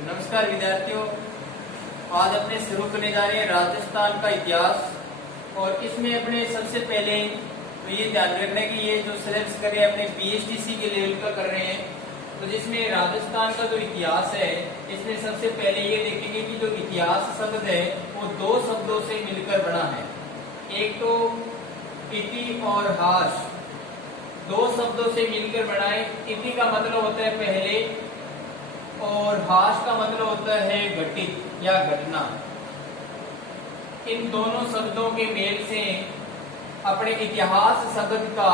नमस्कार विद्यार्थियों, आज अपने शुरू करने जा रहे हैं राजस्थान का इतिहास। और इसमें अपने सबसे पहले तो ये ध्यान रखना है कि ये जो सिलेक्ट कर रहे हैं अपने पीएचडीसी के लेवल का कर रहे हैं, तो जिसमें राजस्थान का जो इतिहास है इसमें सबसे पहले ये देखेंगे कि जो इतिहास शब्द है वो दो शब्दों से मिलकर बना है। एक तो इति और हास, दो शब्दों से मिलकर बना है। इति का मतलब होता है पहले और हास का मतलब होता है घटित या घटना। इन दोनों शब्दों के मेल से अपने इतिहास शब्द का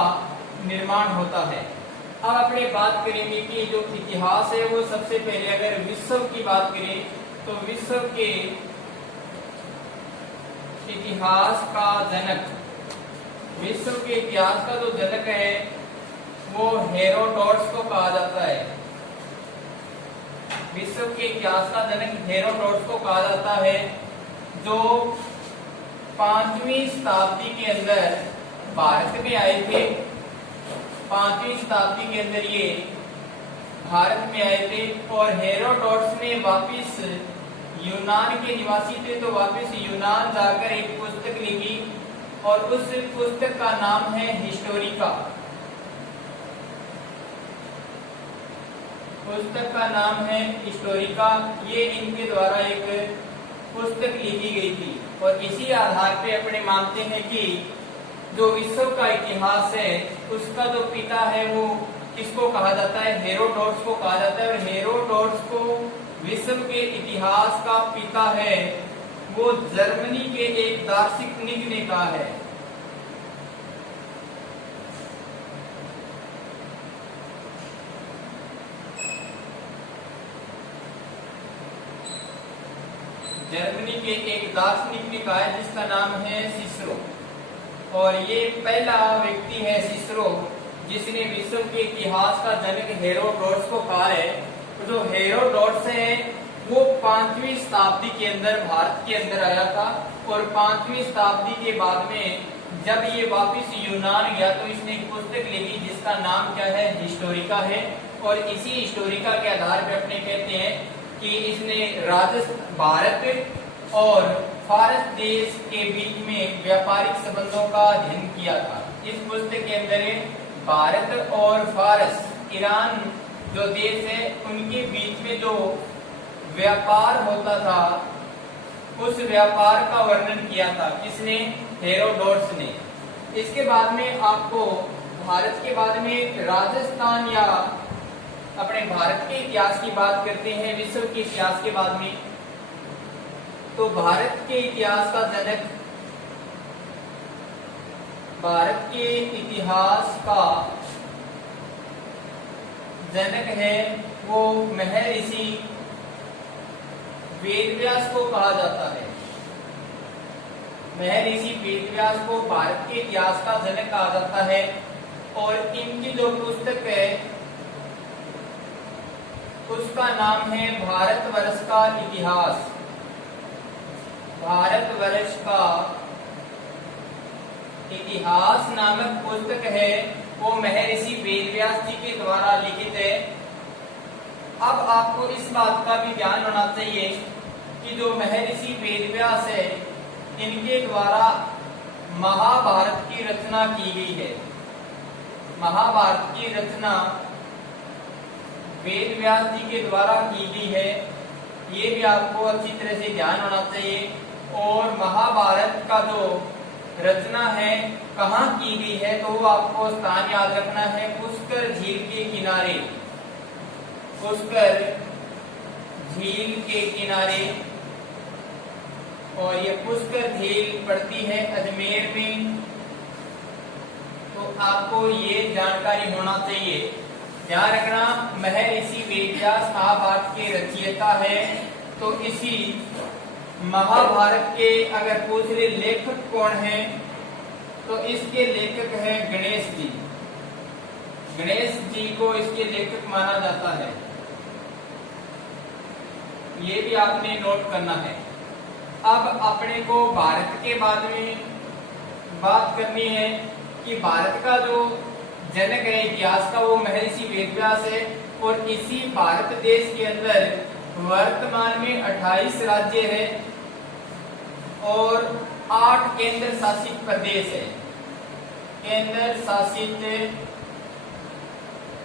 निर्माण होता है। अब अपने बात करेंगे कि जो इतिहास है वो सबसे पहले अगर विश्व की बात करें तो विश्व के इतिहास का जनक, विश्व के इतिहास का जो जनक है वो हेरोडोटस को कहा जाता है। विश्व के इतिहास का जनक हेरोडोटस को कहा जाता है, जो 5वीं शताब्दी के अंदर भारत में आए थे। 5वीं शताब्दी के अंदर ये भारत में आए थे और हेरोडोटस ने वापिस यूनान के निवासी थे तो वापिस यूनान जाकर एक पुस्तक लिखी और उस पुस्तक का नाम है हिस्टोरिका। पुस्तक का नाम है हिस्टोरिका। ये इनके द्वारा एक पुस्तक लिखी गई थी और इसी आधार पे अपने मानते हैं कि जो विश्व का इतिहास है उसका जो पिता है वो किसको कहा जाता है, हेरोडोटस को कहा जाता है। और हेरोडोटस को विश्व के इतिहास का पिता है वो जर्मनी के एक दार्शनिक ने कहा है। जर्मनी के एक दार्शनिक ने कहा है जिसका नाम है सिसरो। और ये पहला व्यक्ति है सिसरो जिसने विश्व के इतिहास का जनक हेरोडोटस को कहा है। तो जो हेरोडोटस है वो 5वीं शताब्दी के अंदर भारत के अंदर आया था और 5वीं शताब्दी के बाद में जब ये वापिस यूनान गया तो इसने एक पुस्तक लिखी जिसका नाम क्या है, हिस्टोरिका है। और इसी हिस्टोरिका के आधार पर अपने कहते हैं कि इसने भारत और फारस देश के बीच में व्यापारिक संबंधों का अध्ययन किया था। इस पुस्तक के अंदर भारत और फारस, ईरान जो देश है उनके बीच में जो व्यापार होता था उस व्यापार का वर्णन किया था। किसने, हेरोडोटस ने। इसके बाद में आपको भारत के बाद में राजस्थान या अपने भारत के इतिहास की बात करते हैं विश्व के इतिहास के बाद में। तो भारत के इतिहास का जनक, भारत के इतिहास का जनक है वो महर्षि वेदव्यास को कहा जाता है। महर्षि वेदव्यास को भारत के इतिहास का जनक कहा जाता है। और इनकी जो पुस्तक है उसका नाम है भारतवर्ष का इतिहास। भारतवर्ष का इतिहास नामक पुस्तक है वो महर्षि वेदव्यास जी के द्वारा लिखित है। अब आपको इस बात का भी ध्यान होना चाहिए कि जो महर्षि वेदव्यास है इनके द्वारा महाभारत की रचना की गई है। महाभारत की रचना वेदव्यास जी के द्वारा की गई है, ये भी आपको अच्छी तरह से ध्यान होना चाहिए। और महाभारत का जो रचना है कहाँ की गई है तो वो आपको स्थान याद रखना है, पुष्कर झील के किनारे। पुष्कर झील के किनारे। और ये पुष्कर झील पड़ती है अजमेर में। तो आपको ये जानकारी होना चाहिए। ध्यान रखना, महर्षि वेदव्यास महाभारत के रचयिता है। तो इसी महाभारत के अगर पूछ ले लेखक कौन है तो इसके लेखक है गणेश जी। गणेश जी को इसके लेखक माना जाता है। ये भी आपने नोट करना है। अब अपने को भारत के बाद में बात करनी है कि भारत का जो जनक है इतिहास का वो महर्षि वेदव्यास है। और इसी भारत देश के अंदर वर्तमान में 28 राज्य है और 8 केंद्र शासित प्रदेश है। केंद्र शासित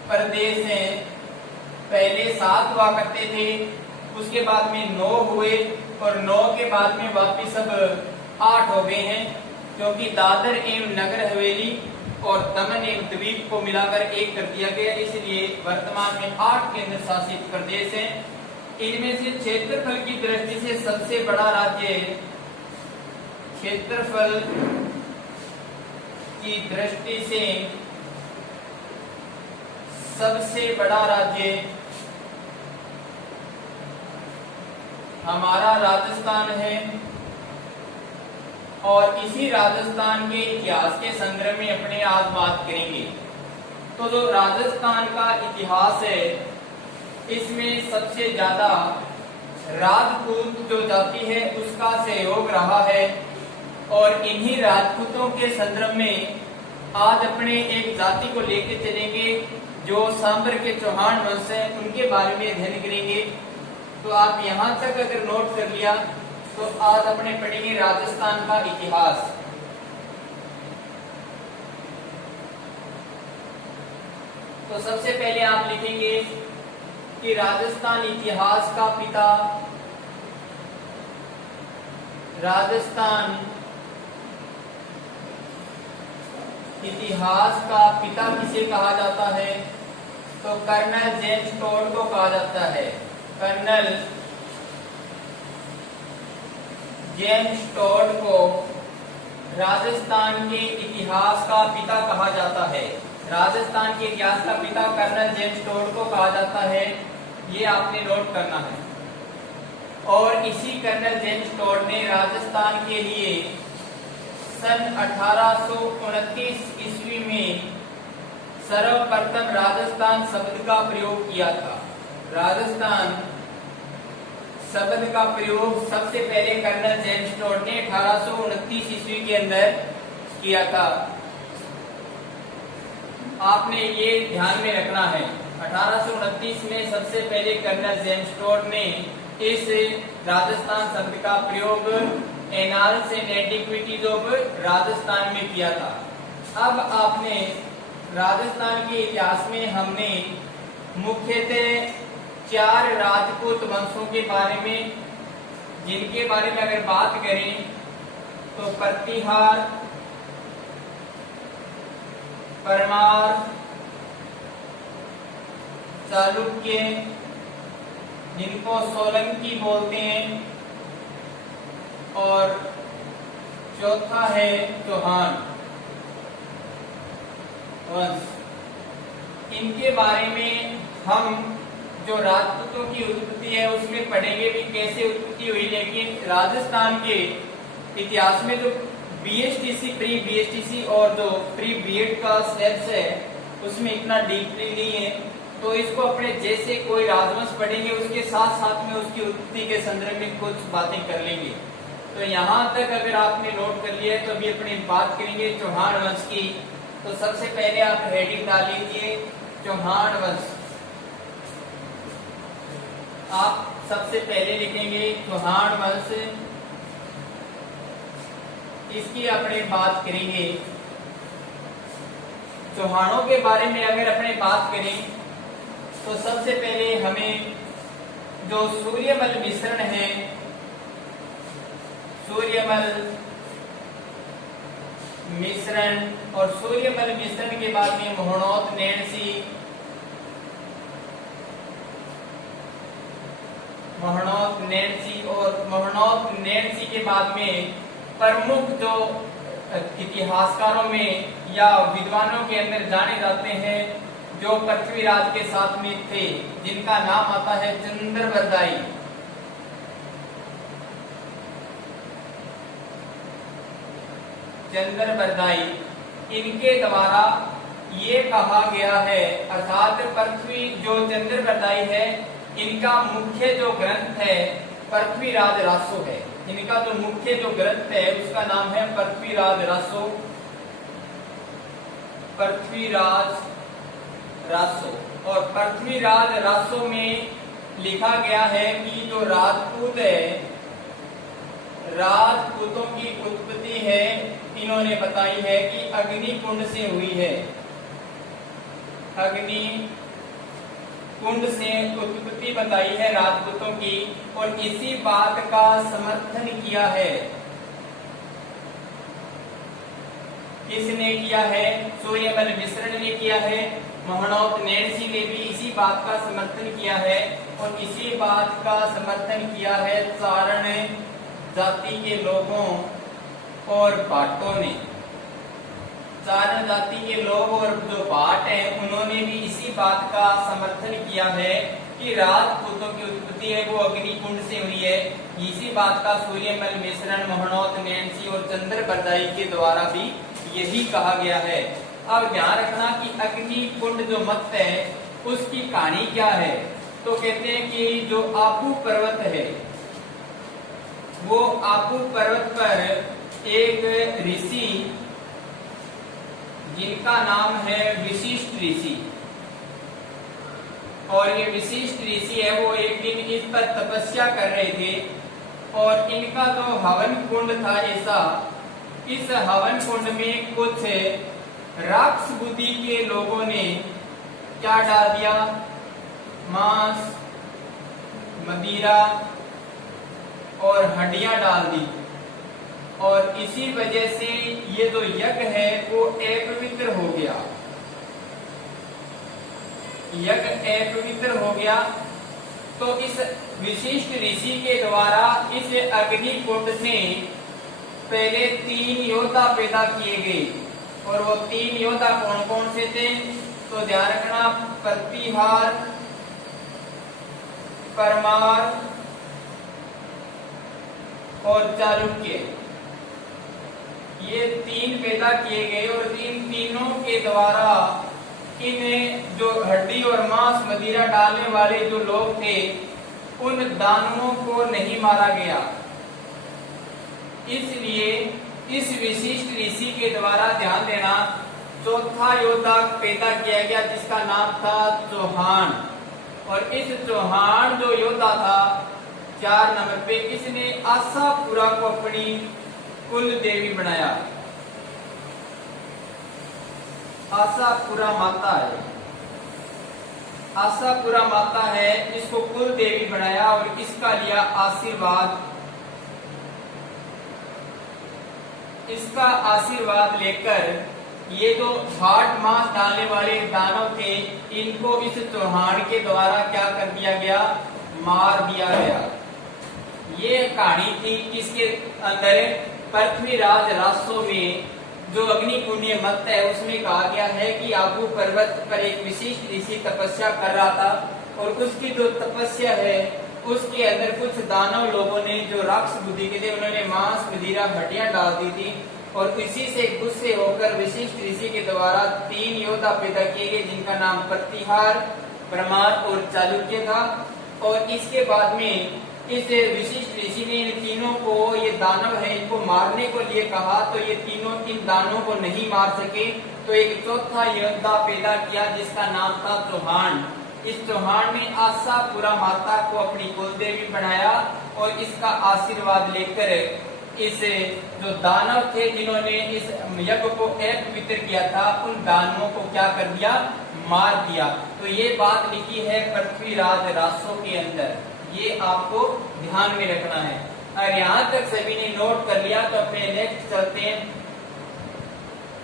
प्रदेश हैं। पहले 7 हुआ करते थे, उसके बाद में 9 हुए और 9 के बाद में वापिस अब 8 हो गए हैं, क्योंकि दादर एवं नगर हवेली और दमन एवं द्वीप को मिलाकर एक कर दिया गया, इसलिए वर्तमान में 8 केंद्र शासित प्रदेश हैं। इनमें से क्षेत्रफल की दृष्टि से सबसे बड़ा राज्य, क्षेत्रफल की दृष्टि से सबसे बड़ा राज्य हमारा राजस्थान है। और इसी राजस्थान के इतिहास के संदर्भ में अपने आज बात करेंगे। तो जो राजस्थान का इतिहास है, इसमें सबसे ज्यादा राजपूत जो जाति है उसका सहयोग रहा है। और इन्हीं राजपूतों के संदर्भ में आज अपने एक जाति को लेकर चलेंगे जो सांबर के चौहान वंश है, उनके बारे में अध्ययन करेंगे। तो आप यहां तक अगर नोट कर लिया तो आज अपने पढ़ेंगे राजस्थान का इतिहास। तो सबसे पहले आप लिखेंगे कि राजस्थान इतिहास का पिता, राजस्थान इतिहास का पिता किसे कहा जाता है? तो कर्नल जेम्स टोड को कहा जाता है। कर्नल जेम्स टोड को राजस्थान के इतिहास का पिता कहा जाता है। राजस्थान के इतिहास का पिता कर्नल जेम्स टोड को कहा जाता है, ये आपने नोट करना है। और इसी कर्नल जेम्स टोड ने राजस्थान के लिए सन 1829 ईस्वी में सर्वप्रथम राजस्थान शब्द का प्रयोग किया था। राजस्थान शब्द का प्रयोग सबसे पहले कर्नल जेम्स टोड ने 1829 ईस्वी के अंदर किया था। आपने ये ध्यान में रखना है, 1829 में सबसे पहले कर्नल जेम्स टोड ने इस राजस्थान शब्द का प्रयोग annals and antiquities of Rajasthan में किया था। अब आपने राजस्थान के इतिहास में हमने मुख्यतः 4 राजपूत वंशों के बारे में, जिनके बारे में अगर बात करें तो प्रतिहार, परमार, चालुक्य, जिनको सोलंकी बोलते हैं, और चौथा है चौहान वंश। इनके बारे में हम जो राजपूतों की उत्पत्ति है उसमें पढ़ेंगे भी कैसे उत्पत्ति हुई। लेकिन राजस्थान के इतिहास में जो बीएसटीसी, प्री बीएसटीसी और जो प्री बीएड का स्टेप्स है उसमें इतना डीपली नहीं है, तो इसको अपने जैसे कोई राजवंश पढ़ेंगे उसके साथ साथ में उसकी उत्पत्ति के संदर्भ में कुछ बातें कर लेंगे। तो यहाँ तक अगर आपने नोट कर लिया है तो अभी अपनी बात करेंगे चौहान वंश की। तो सबसे पहले आप हेडिंग डाल लीजिए चौहान वंश। आप सबसे पहले लिखेंगे चौहान वंश, इसकी अपने बात करेंगे। चौहानों के बारे में अगर अपने बात करें तो सबसे पहले हमें जो सूर्यमल मिश्रण है, सूर्यमल मिश्रण, और सूर्यमल मिश्रण के बाद में मोहनोत नैणसी, मोहनोत नैणसी, और मोहनोत नैणसी के बाद में प्रमुख जो इतिहासकारों में या विद्वानों के अंदर जाने जाते हैं जो पृथ्वीराज के साथ में थे, जिनका नाम आता है चंद्रबरदाई। चंद्रबरदाई, इनके द्वारा ये कहा गया है, अर्थात पृथ्वी जो चंद्रबरदाई है इनका मुख्य जो ग्रंथ है पृथ्वीराज रासो है। इनका जो मुख्य जो ग्रंथ है उसका नाम है पृथ्वीराज रासो, पृथ्वीराज रासो। और पृथ्वीराज रासो में लिखा गया है कि जो राजपूत है, राजपूतों की उत्पत्ति है, इन्होंने बताई है कि अग्नि कुंड से हुई है। अग्नि कुंड से उत्पत्ति बताई है राजपूतों की, और इसी बात का समर्थन किया है। किसने किया है? सूर्यमल मिश्र ने किया है। मोहनोत नैणसी ने भी इसी बात का समर्थन किया है, और इसी बात का समर्थन किया है चारण जाति के लोगों और भाटों ने। चारण जाति के लोग और जो भाट हैं, उन्होंने भी इसी बात का समर्थन किया है कि राजपूतों की उत्पत्ति है वो अग्नि कुंड से हुई है। इसी बात का सूर्यमल मिश्रण, मोहनोत नैणसी और चंद्र बरदाई के द्वारा भी यही कहा गया है। अब ध्यान रखना कि अग्नि कुंड जो मत है उसकी कहानी क्या है। तो कहते हैं कि जो आपू पर्वत है, वो आपू पर्वत पर एक ऋषि जिनका नाम है वशिष्ठ ऋषि, और ये वशिष्ठ ऋषि है वो एक दिन इस पर तपस्या कर रहे थे, और इनका जो हवन कुंड था ऐसा, इस हवन कुंड में कुछ राक्षस बुद्धि के लोगों ने क्या डाल दिया? मांस, मदिरा और हड्डियां डाल दी, और इसी वजह से ये जो यज्ञ है वो अपवित्र हो गया। यज्ञ अपवित्र हो गया। तो इस विशिष्ट ऋषि के द्वारा इस अग्नि कुंड से पहले 3 योद्धा पैदा किए गए, और वो 3 योद्धा कौन कौन से थे? तो ध्यान रखना, प्रतिहार, परमार और चालुक्य, ये 3 पैदा किए गए, और इन तीनों के द्वारा इन जो हड्डी और मांस मदिरा डालने वाले जो लोग थे उन दानवों को नहीं मारा गया। इसलिए इस विशिष्ट ऋषि के द्वारा, ध्यान देना, चौथा योद्धा पैदा किया गया जिसका नाम था चौहान। और इस चौहान जो योद्धा था 4 नंबर पे, इसने आशापुरा को अपनी कुल देवी बनाया। आशापुरा माता है, आशापुरा माता है, इसको कुल देवी बनाया और इसका लिया आशीर्वाद। इसका आशीर्वाद लेकर ये जो भाट मांस डालने वाले दानव थे, इनको इस चौहान के द्वारा क्या कर दिया गया? मार दिया गया। ये कहानी थी किसके अंदर? पृथ्वीराज रासो में जो अग्नि पुण्य मत है उसमें कहा गया है कि आबू पर्वत पर एक विशिष्ट ऋषि तपस्या कर रहा था, और उसकी जो तपस्या है उसके अंदर कुछ दानव लोगों ने जो राक्षस बुद्धि के थे, उन्होंने मांस, मदिरा, हड्डियां डाल दी थी, और इसी से गुस्से होकर विशिष्ट ऋषि के द्वारा 3 योद्धा पैदा किए गए जिनका नाम प्रतिहार, परमार और चालुक्य था। और इसके बाद में इस विशिष्ट ऋषि ने इन तीनों को, ये दानव है, इनको मारने को लिए कहा, तो ये तीनों इन दानवों को नहीं मार सके, तो एक चौथा योद्धा पैदा किया जिसका नाम था चौहान। इस चौहान ने आशापुरा माता को अपनी कुलदेवी बनाया, और इसका आशीर्वाद लेकर इस जो दानव थे जिन्होंने इस यज्ञ को अपवित्र किया था, उन दानवों को क्या कर दिया? मार दिया। तो ये बात लिखी है पृथ्वीराज रासो के अंदर, ये आपको ध्यान में रखना है। और यहाँ तक सभी ने नोट कर लिया तो अपने नेक्स्ट चलते हैं।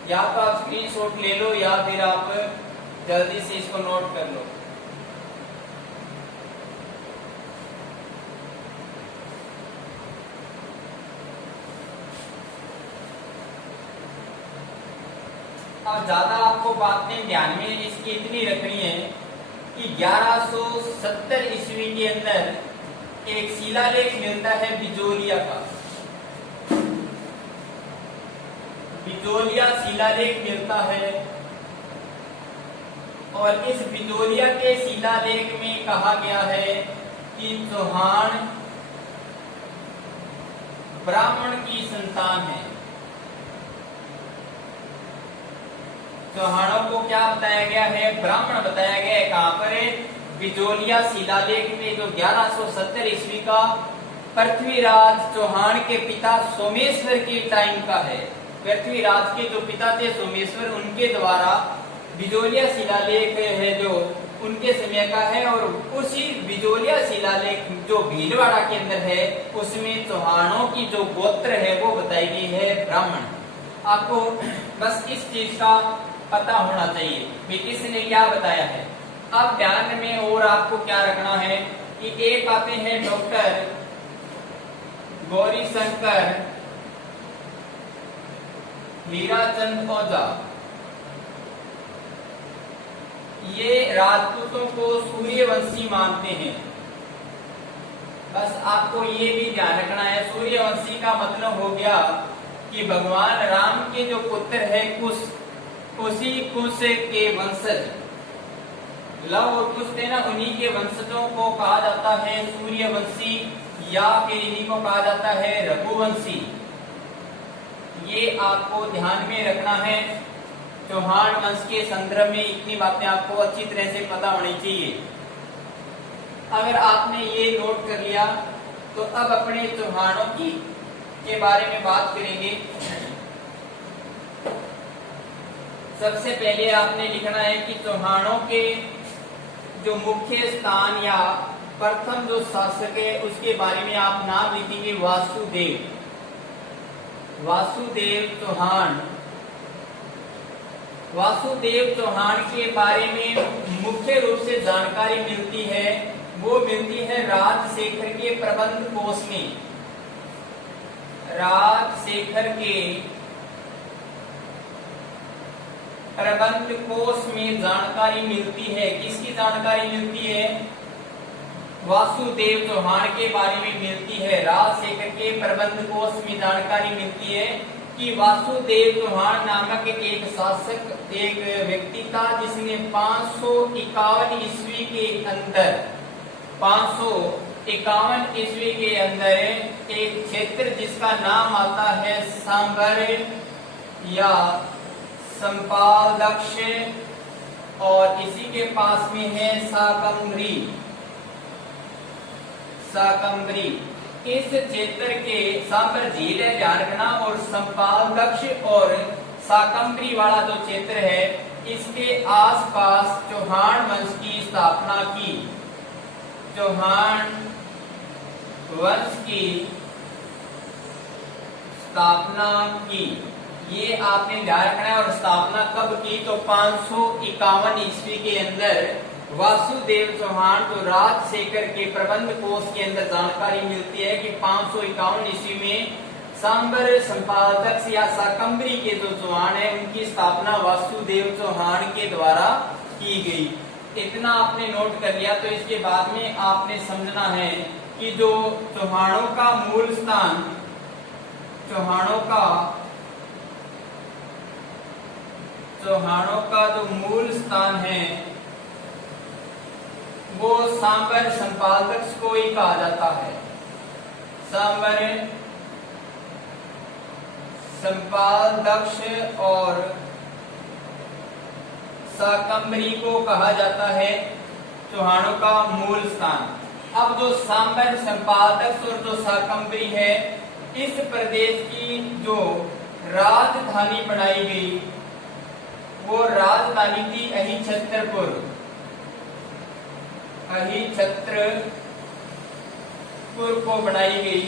या तो आप स्क्रीनशॉट ले लो या फिर आप जल्दी से इसको नोट कर लो। अब ज्यादा आपको बातें ध्यान में इसकी इतनी रखनी है कि 1170 ईस्वी के अंदर एक शिलालेख मिलता है बिजोलिया का। बिजोलिया शिलालेख मिलता है, और इस बिजोलिया के शिलालेख में कहा गया है कि चौहान ब्राह्मण की संतान है। चौहानों को क्या बताया गया है? ब्राह्मण बताया गया है। कहां पर है? बिजोलिया शिलालेख में जो 1170 ईस्वी का पृथ्वीराज चौहान के पिता सोमेश्वर के टाइम का है। पृथ्वीराज के जो पिता थे सोमेश्वर, उनके द्वारा बिजोलिया शिलालेख है जो उनके समय का है। और उसी बिजोलिया शिलालेख जो भीलवाड़ा के अंदर है उसमें चौहानों की जो गोत्र है वो बताई गई है ब्राह्मण। आपको बस इस चीज का पता होना चाहिए कि किसने क्या बताया है। अब ध्यान में और आपको क्या रखना है कि एक आते हैं डॉक्टर गौरीशंकर हीराचंद ओझा। ये राजपूतों को सूर्यवंशी मानते हैं। बस आपको ये भी ध्यान रखना है, सूर्यवंशी का मतलब हो गया कि भगवान राम के जो पुत्र है कुश, उसी कुश के वंशज, लव और कुश थे ना, उन्हीं के वंशजों को कहा जाता है सूर्यवंशी या फिर इन्हीं को कहा जाता है रघुवंशी। ये आपको ध्यान में रखना है। चौहान वंश के संदर्भ में इतनी बातें आपको अच्छी तरह से पता होनी चाहिए। अगर आपने ये नोट कर लिया तो अब अपने चौहानों की के बारे में बात करेंगे। सबसे पहले आपने लिखना है कि चौहानों के जो मुख्य स्थान या प्रथम जो शासक है उसके बारे में आप नाम लिखेंगे वासुदेव। वासुदेव चौहान। वासुदेव चौहान के बारे में मुख्य रूप से जानकारी मिलती है, वो मिलती है राजशेखर के प्रबंध कोश में। राजशेखर के प्रबंध कोश में जानकारी मिलती है। किसकी जानकारी मिलती है? वासुदेव चौहान के बारे में मिलती है। राजशेखर के प्रबंध कोश में जानकारी मिलती है कि वासुदेव चौहान नामक एक शासक, एक व्यक्ति था जिसने 551 ईस्वी के अंदर 551 ईस्वी के अंदर एक क्षेत्र जिसका नाम आता है सांबर या संपादक्ष, और इसी के पास में है साकम्बरी। साकम्बरी इस क्षेत्र के सांबर झील है, ध्यान रखना, और संपादक्ष और साकम्बरी वाला जो क्षेत्र है इसके आसपास चौहान वंश की स्थापना की। चौहान वंश की स्थापना की, ये आपने ध्यान रखना है। और स्थापना कब की? तो 551 ईस्वी के अंदर वासुदेव चौहान तो राजशेखर के प्रबंध कोश के अंदर जानकारी मिलती है कि 551 ईस्वी में सांबर संपादक या साकम्बरी के जो चौहान है उनकी स्थापना वासुदेव चौहान के द्वारा की गई। इतना आपने नोट कर लिया तो इसके बाद में आपने समझना है कि जो चौहानों का मूल स्थान, चौहानों का जो मूल स्थान है वो सांबर संपादक को ही कहा जाता है। सांबर संपादक और साकम्बरी को कहा जाता है चौहानों का मूल स्थान। अब जो सांबर संपादक और जो साकम्बरी है, इस प्रदेश की जो राजधानी बनाई गई वो राजधानी थी अहिछत्रपुर। अहिछत्रपुर को बनाई गई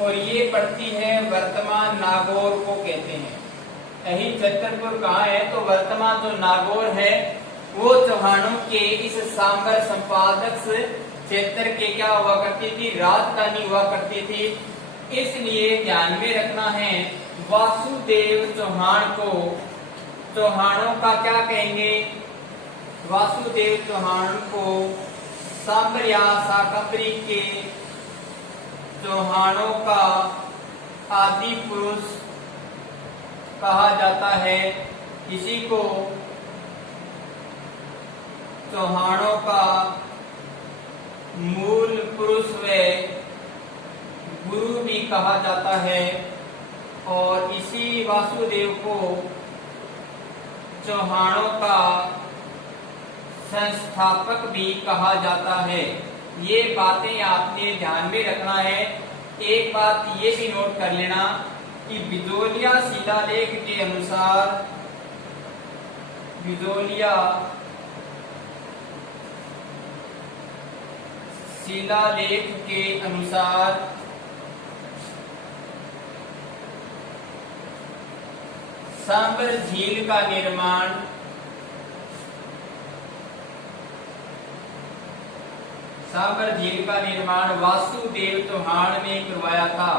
और ये पड़ती है वर्तमान नागौर को कहते हैं। अहिछत्रपुर कहाँ है? तो वर्तमान जो नागौर है वो चौहानों के इस सांबर संपादक क्षेत्र के क्या हुआ करती थी? राजधानी हुआ करती थी। इसलिए ध्यान में रखना है वासुदेव चौहान को चौहानों का क्या कहेंगे? वासुदेव चौहान को सांबर या साकम्बरी के चौहानों का आदि पुरुष कहा जाता है। इसी को चौहानों का मूल पुरुष व गुरु भी कहा जाता है। और इसी वासुदेव को चौहानों का संस्थापक भी कहा जाता है। ये बातें आपने ध्यान में रखना है। एक बात ये भी नोट कर लेना कि बिजोलिया शिलालेख के अनुसार, बिजोलिया शिलालेख के अनुसार सांबर झील का निर्माण वासुदेव चौहान ने करवाया था।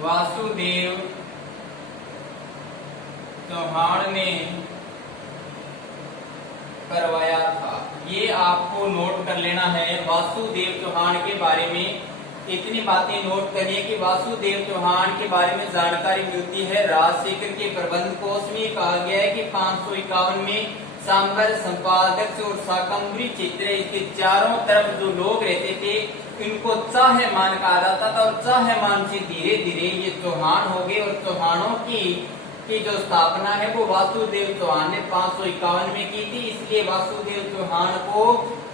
वासुदेव चौहान ने करवाया था। ये आपको नोट कर लेना है। वासुदेव चौहान के बारे में इतनी बातें नोट करिए कि वासुदेव चौहान के बारे में जानकारी मिलती है। राजशेखर के प्रबंध कोश में कहा गया है कि 551 में सांबर, संपादक और शाकंभरी चित्र, इसके चारों तरफ जो लोग रहते थे इनको चाहमान कहा जाता था और चाहमान से धीरे धीरे ये चौहान हो गए और चौहानों की जो स्थापना है वो वासुदेव चौहान ने 551 में की थी। इसलिए वासुदेव चौहान को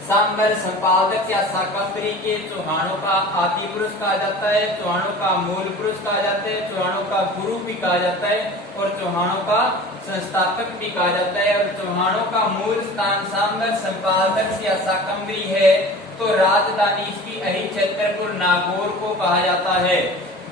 सांबर, संपादक या शाकंभरी के चौहानों का आदि पुरुष कहा जाता है, चौहानों का मूल पुरुष कहा जाता है, चौहानों का गुरु भी कहा जाता है और चौहानों का संस्थापक भी कहा जाता है। और चौहानों का मूल स्थान सांबर, संपादक या शाकंभरी है तो राजधानी इसकी अहि छतरपुर नागौर को कहा जाता है।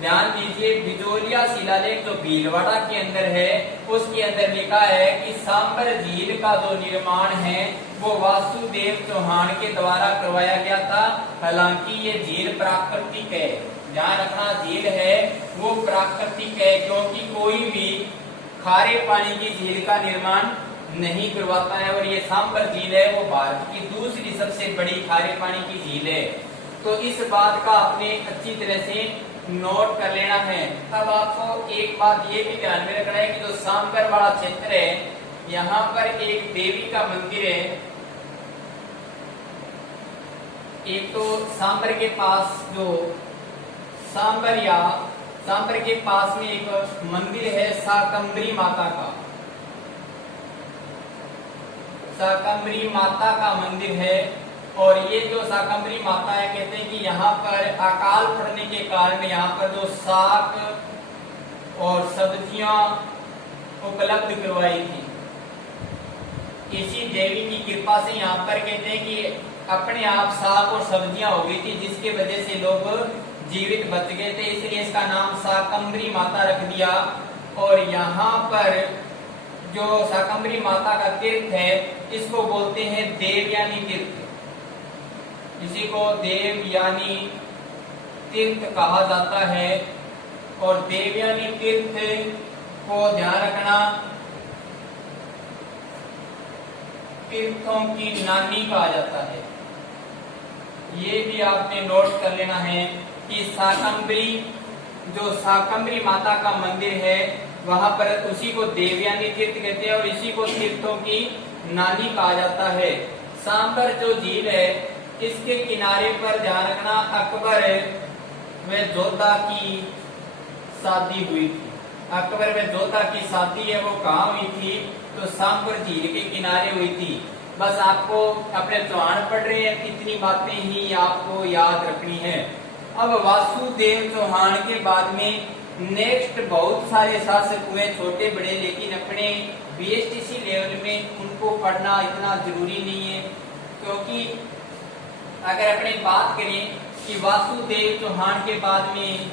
ध्यान दीजिए, बिजोलिया शिलालेख जो भीलवाड़ा के अंदर है उसके अंदर लिखा है कि सांबर झील का जो निर्माण है वो वासुदेव चौहान के द्वारा करवाया गया था। हालांकि ये झील प्राकृतिक है, ध्यान रखना, झील है वो प्राकृतिक है, क्योंकि कोई भी खारे पानी की झील का निर्माण नहीं करवाता है। और ये सांबर झील है वो भारत की दूसरी सबसे बड़ी खारे पानी की झील है। तो इस बात का आपने अच्छी तरह से नोट कर लेना है। अब आपको एक बात ये भी ध्यान में रखना है कि जो सांबर वाला क्षेत्र है यहाँ पर एक देवी का मंदिर है। एक तो सांबर के पास जो सांबर के पास में एक मंदिर है शाकंभरी माता का, शाकंभरी माता का मंदिर है। और ये जो शाकंभरी माता है कहते हैं कि यहाँ पर अकाल पड़ने के कारण यहाँ पर जो साग और सब्जियां उपलब्ध करवाई थी, इसी देवी की कृपा से यहाँ पर कहते हैं कि अपने आप साग और सब्जियां हो गई थी, जिसके वजह से लोग जीवित बच गए थे, इसलिए इसका नाम शाकंभरी माता रख दिया। और यहाँ पर जो शाकंभरी माता का तीर्थ है इसको बोलते हैं देवयानी तीर्थ, इसी को देवयानी तीर्थ कहा जाता है। और देवयानी तीर्थ को ध्यान रखना, तीर्थों की नानी कहा जाता है। ये भी आपने नोट कर लेना है कि शाकंभरी, जो शाकंभरी माता का मंदिर है वहां पर उसी को देवयानी तीर्थ कहते हैं और इसी को तीर्थों की नानी कहा जाता है। सांबर जो झील है इसके किनारे पर ध्यान रखना अकबर व जोधा की शादी हुई थी। अकबर व जोधा की शादी है वो कहाँ हुई थी? तो सांबर झील के किनारे हुई थी। बस आपको अपने चौहान पढ़ रहे हैं, इतनी बातें ही आपको याद रखनी है। अब वासुदेव चौहान के बाद में नेक्स्ट बहुत सारे शासक हुए, छोटे बड़े, लेकिन अपने बीएसटीसी लेवल में उनको पढ़ना इतना जरूरी नहीं है, क्योंकि अगर अपने बात करें कि वासुदेव चौहान के बाद में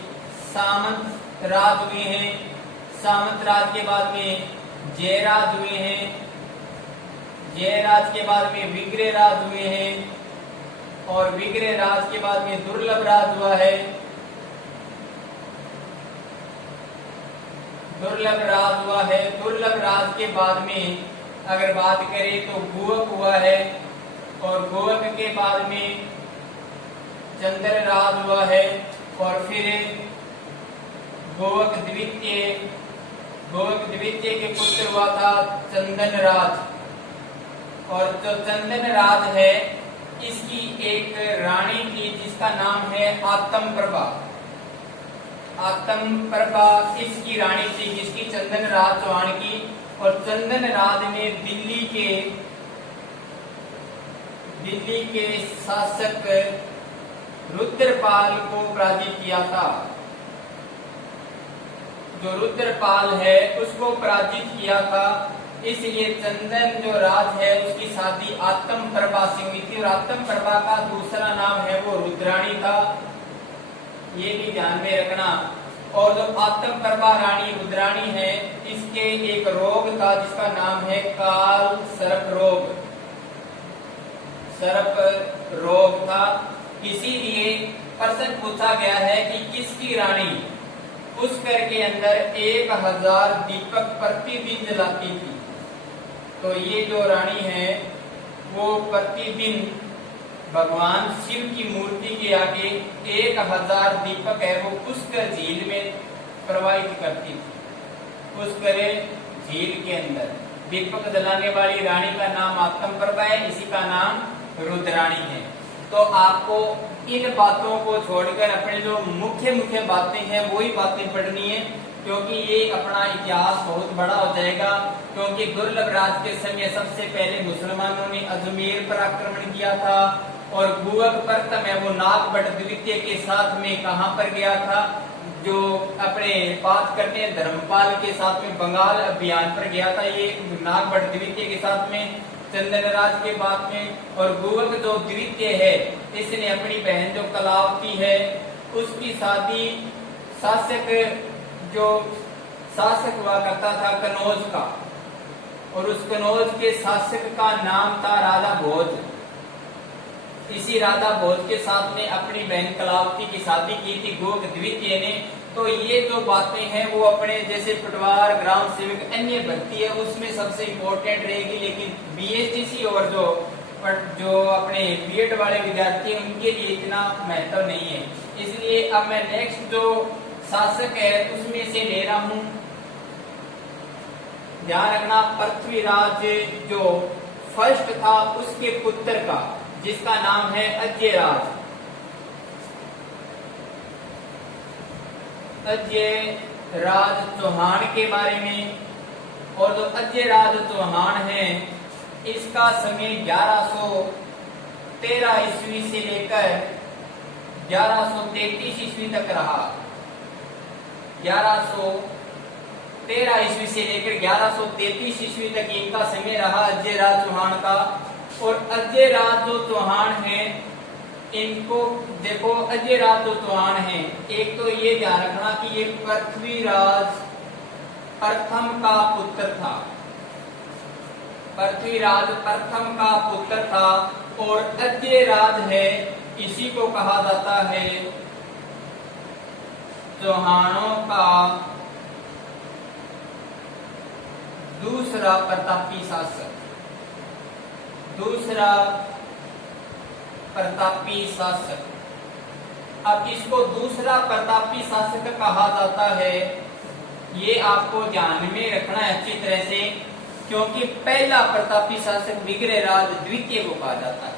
सामंत राज हुए हैं, सामंत राज के बाद में जयराज हुए हैं, जयराज के बाद में विग्रह राज हुए हैं और विग्रह राज के बाद में दुर्लभ राज हुआ है, दुर्लभ राज हुआ है। दुर्लभ राज के बाद में अगर बात करें तो गोवक हुआ है और गोवक के बाद में चंद्र राज हुआ है और फिर गोवक द्वितीय के पुत्र हुआ था चंदन राज। और जो चंदन राज है इसकी एक रानी थी जिसका नाम है आत्म प्रभा। आत्म प्रभा इसकी रानी थी, जिसकी चंदन राज चौहान की। और चंदन राज ने दिल्ली के दिल्ली के शासक रुद्रपाल को पराजित किया था। जो रुद्रपाल है उसको पराजित किया था, इसलिए चंदन जो राज है उसकी शादी आत्म प्रभा सिंह थी और आत्म प्रभा का दूसरा नाम है वो रुद्राणी था, ये भी ध्यान में रखना। और जो आत्म प्रभा रानी रुद्राणी है इसके एक रोग था जिसका नाम है काल सर्प रोग, सर्प रोग था। इसीलिए प्रश्न पूछा गया है कि किसकी रानी पुष्कर के अंदर 1000 दीपक प्रतिदिन जलाती थी। तो ये जो रानी है वो प्रतिदिन भगवान शिव की मूर्ति के आगे 1000 दीपक है वो पुष्कर झील में प्रवाहित करती थी। पुष्कर झील के अंदर दीपक जलाने वाली रानी का नाम आत्मप्रभा है, इसी का नाम रुद्राणी है। तो आपको इन बातों को छोड़कर अपने जो मुख्य मुख्य बातें हैं वही बातें पढ़नी है, क्योंकि ये अपना इतिहास बहुत बड़ा हो जाएगा। क्योंकि दुर्लभ राज के समय सबसे पहले मुसलमानों ने अजमेर पर आक्रमण किया था और गुवक प्रथम है वो नागभट्ट द्वितीय के साथ में कहां पर गया था, जो अपने बात करते हैं धर्मपाल के साथ में बंगाल अभियान पर गया था, ये नागभट्ट द्वितीय के साथ में चंदन राज के बाद में। और गुवक जो द्वितीय है इसने अपनी बहन जो कलावती है उसकी शादी शासक जो शासक हुआ करता था कनौज का, और उस कनौज के शासक का नाम था राधा भोज। इसी राधा भोज के साथ में अपनी बहन कलावती की शादी की थी गुवक द्वितीय ने। तो ये जो बातें हैं वो अपने जैसे पटवार ग्राम सेवक अन्य भर्ती है उसमें सबसे इम्पोर्टेंट रहेगी, लेकिन बीएसटीसी और जो अपने बीएड वाले विद्यार्थी हैं उनके लिए इतना महत्व नहीं है। इसलिए अब मैं नेक्स्ट जो शासक है उसमें से ले रहा हूं, ध्यान रखना पृथ्वीराज जो फर्स्ट था उसके पुत्र का जिसका नाम है अजयराज। अजयराज चौहान के बारे में, और जो अजयराज चौहान है इसका समय 1113 ईस्वी से लेकर 1133 ईस्वी तक रहा। 1113 ईस्वी से लेकर 1133 ईस्वी तक इनका समय रहा अजयराज चौहान का। और अजयराज जो चौहान है इनको देखो, अजयराज जो चौहान है एक तो ये ध्यान रखना कि ये पृथ्वीराज प्रथम का पुत्र था, पृथ्वीराज प्रथम का पुत्र था। और अजयराज है इसी को कहा जाता है चौहानों का दूसरा प्रतापी शासक, दूसरा प्रतापी शासक। अब इसको दूसरा प्रतापी शासक कहा जाता है, ये आपको ध्यान में रखना है अच्छी तरह से, क्योंकि पहला प्रतापी शासक विग्रहराज द्वितीय को कहा जाता है।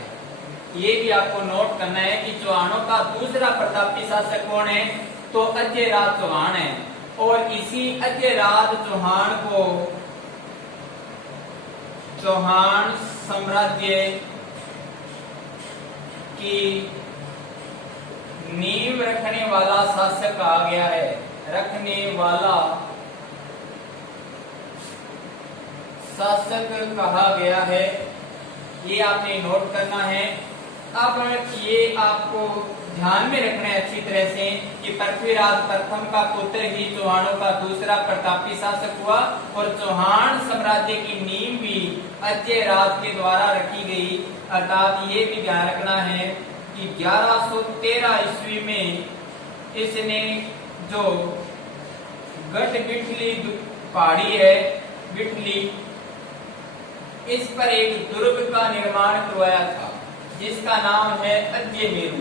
ये भी आपको नोट करना है कि चौहानों का दूसरा प्रतापी शासक कौन है, तो अजयराज चौहान है। और इसी अजयराज चौहान को चौहान साम्राज्य की नींव रखने वाला शासक कहा गया है, रखने वाला शासक कहा गया है, ये आपने नोट करना है। अब ये आपको ध्यान में रखना है अच्छी तरह से कि पृथ्वीराज प्रथम का पुत्र ही चौहानों का दूसरा प्रतापी शासक हुआ और चौहान साम्राज्य की नींव भी अजयराज के द्वारा रखी गई। अर्थात ये भी ध्यान रखना है कि 1113 ईस्वी में इसने जो गढ़ बिठली पहाड़ी है बिठली, इस पर एक दुर्ग का निर्माण करवाया था जिसका नाम है अजयमेरु।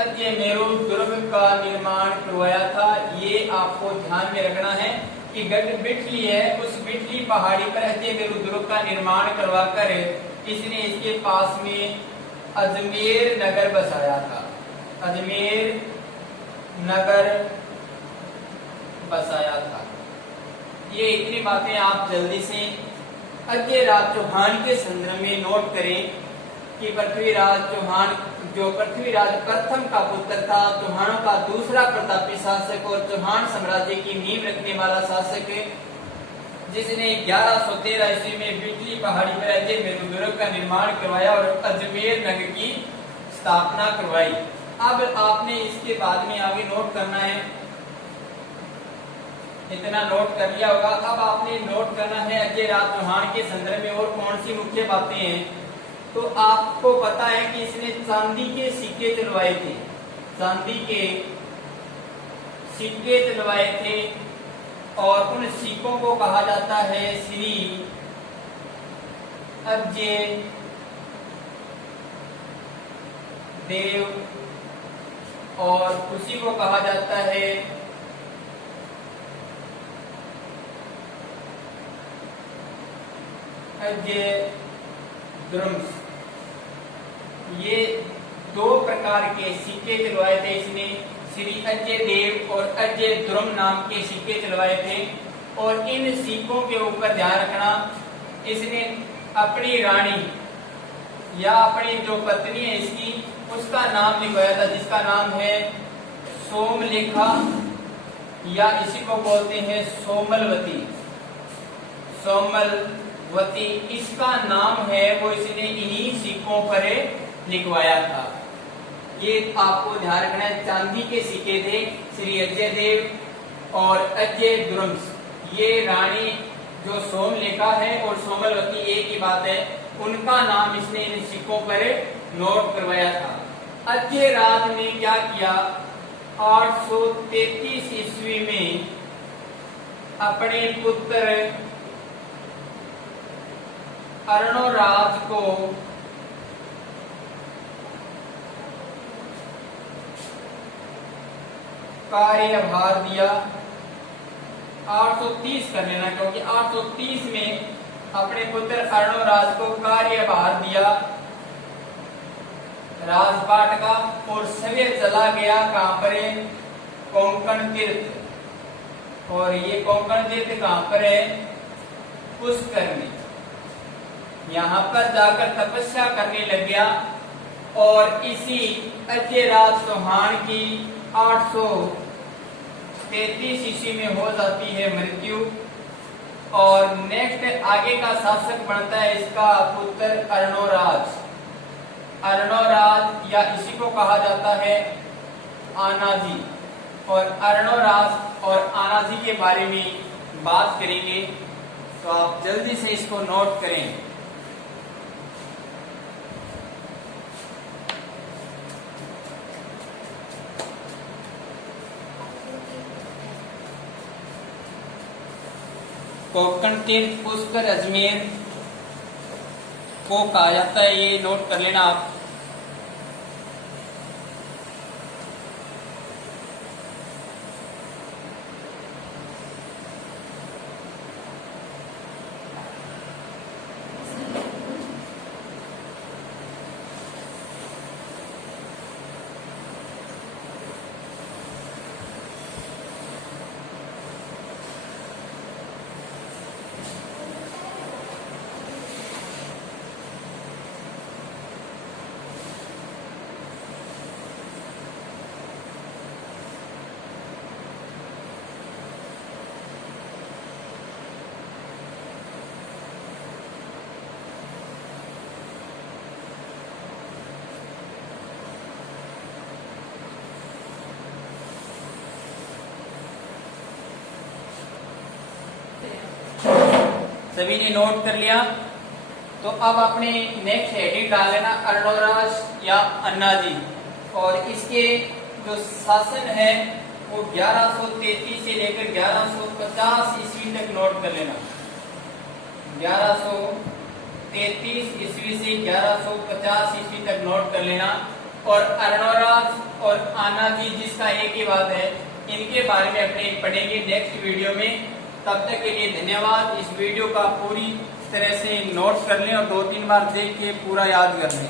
अजयमेरु दुर्ग का निर्माण करवाया था। ये आपको ध्यान में रखना है कि गढ़ बिठली है, उस बिठली पहाड़ी पर अजयमेरु दुर्ग का निर्माण करवाकर इसने इसके पास में अजमेर नगर बसाया था, अजमेर नगर बसाया था। ये इतनी बातें आप जल्दी से अजयराज चौहान के संदर्भ में नोट करें कि पृथ्वीराज चौहान जो पृथ्वीराज प्रथम का पुत्र था, चौहानों का दूसरा प्रतापी शासक और चौहान साम्राज्य की नींव रखने वाला शासक, जिसने 1113 ईस्वी में बिजली पहाड़ी पर अजय मेरू दुर्ग का निर्माण करवाया और अजमेर नगर की स्थापना करवाई। अब आपने इसके बाद में आगे नोट करना है, इतना नोट कर लिया होगा। अब आपने नोट करना है अजयराज चौहान के संदर्भ में और कौन सी मुख्य बातें हैं। तो आपको पता है कि इसने चांदी के सिक्के चलवाए थे, चांदी के सिक्के चलवाए थे और उन सिक्कों को कहा जाता है श्री अजय देव और उसी को कहा जाता है अजय द्रुम्स। ये दो प्रकार के सिक्के चलवाए थे इसने, श्री अजय देव और अजय द्रुम नाम के सिक्के चलवाए थे। और इन सिक्कों के ऊपर ध्यान रखना, इसने अपनी रानी या अपनी जो पत्नी है इसकी, उसका नाम लिखवाया था, जिसका नाम है सोमलेखा या इसी को बोलते हैं सोमलवती। सोमलवती इसका नाम है, वो इसने इन्हीं सिक्कों पर लिखवाया था। ये आपको ध्यान रखना है, चांदी के सिक्के थे, श्री अजय देव और अजय द्रुम्स। ये रानी जो सोमलेखा है और सोमलवती एक ही बात है, उनका नाम इसने इन सिक्कों पर नोट करवाया था। अजयराज ने क्या किया, 833 ईस्वी में अपने पुत्र अर्णोराज को कार्यभार दिया। 830 कर लेना, क्योंकि 830 में अपने पुत्र अर्णोराज को कार्यभार दिया राजपाट का और सवेर चला गया कहां पर, कोंकण तीर्थ। और ये कोंकण तीर्थ कहां पर है, पुष्कर में। यहाँ पर जाकर तपस्या करने लग गया और इसी अजयराज चौहान की 833 ईस्वी में हो जाती है मृत्यु। और नेक्स्ट आगे का शासक बनता है इसका पुत्र अर्णोराज। अर्णोराज या इसी को कहा जाता है आनाजी। और अर्णोराज और आनाजी के बारे में बात करेंगे, तो आप जल्दी से इसको नोट करें। कोंकण तीर्थ, पुष्कर, अजमेर को कहा जाता है, ये नोट कर लेना आप। सभी ने नोट कर लिया, तो अब अपने नेक्स्ट हेडिंग डाल लेना अर्णोराज या अन्नाजी। और इसके जो शासन है वो 1133 से लेकर 1150 ईस्वी तक नोट कर लेना। 1133 ईस्वी से 1150 ईस्वी तक नोट कर लेना। और अर्णोराज और आनाजी जिसका एक ही बात है, इनके बारे में अपने पढ़ेंगे नेक्स्ट वीडियो में। तब तक के लिए धन्यवाद। इस वीडियो का पूरी तरह से नोट कर लें और 2-3 बार देख के पूरा याद कर लें।